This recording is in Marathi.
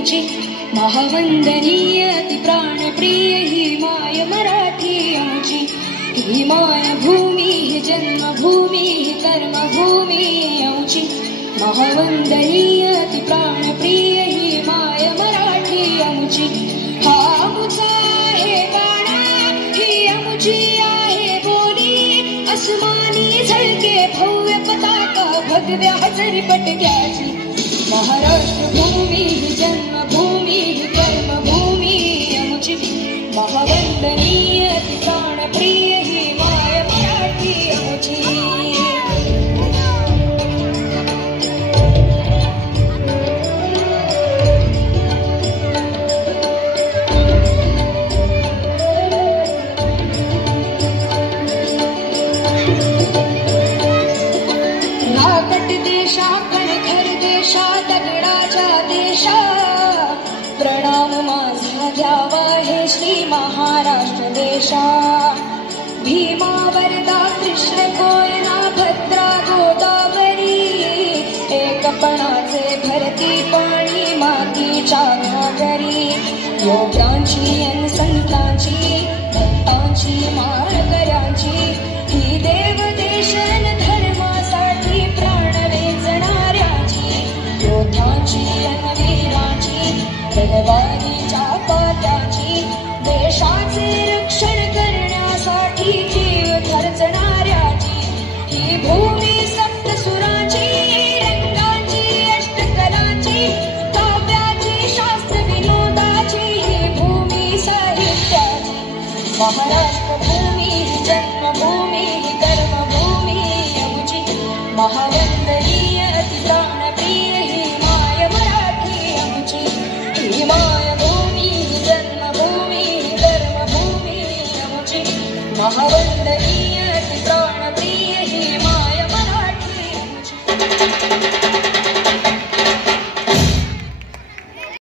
अमुची महावंदनीय अति प्राणप्रिय ही माय मराठी अमुची। ही माय भूमी ही जन्मभूमी ही कर्मभूमी अमुची महावंदनीय अति प्राणप्रिय ही माय मराठी अमुची। हा अमुचा आहे गाणा ही अमुची आहे बोली अस्मानी झळके भव्य पताका भगव्या हजरी पटक्याची। महाराष्ट्र भूमी ही जन्मभूमी ही कर्मभूमी अमुची महावंदनीय अति प्राणप्रिय ही माय मराठी अमुची। देशा कणखर देशा दगडाच्या देशा प्रणाम माझा घ्यावा हे श्री महाराष्ट्र देशा। भीमा वरदा कृष्ण कोयना भद्रा गोदावरी एकपणाचे भरती पाणी मातीच्या घागरी। योगांची अन संतांची भक्तांची माळकऱ्यांची ही देव देशन धर्मासाठी प्राण वेचणाऱ्याची। योद्धांची अन वीरांची तलवारीच्या पात्याची देशाचे रक्षण करण्यासाठी जीव खर्चणाऱ्याची। ही भूमी सप्तसुरांची रंगांची अष्टकलांची काव्याची शास्त्र विनोदाची ही भूमी साहित्याची। महाराष्ट्र भूमी जन्मभूमी कर्मभूमी अमुची महावंदनीय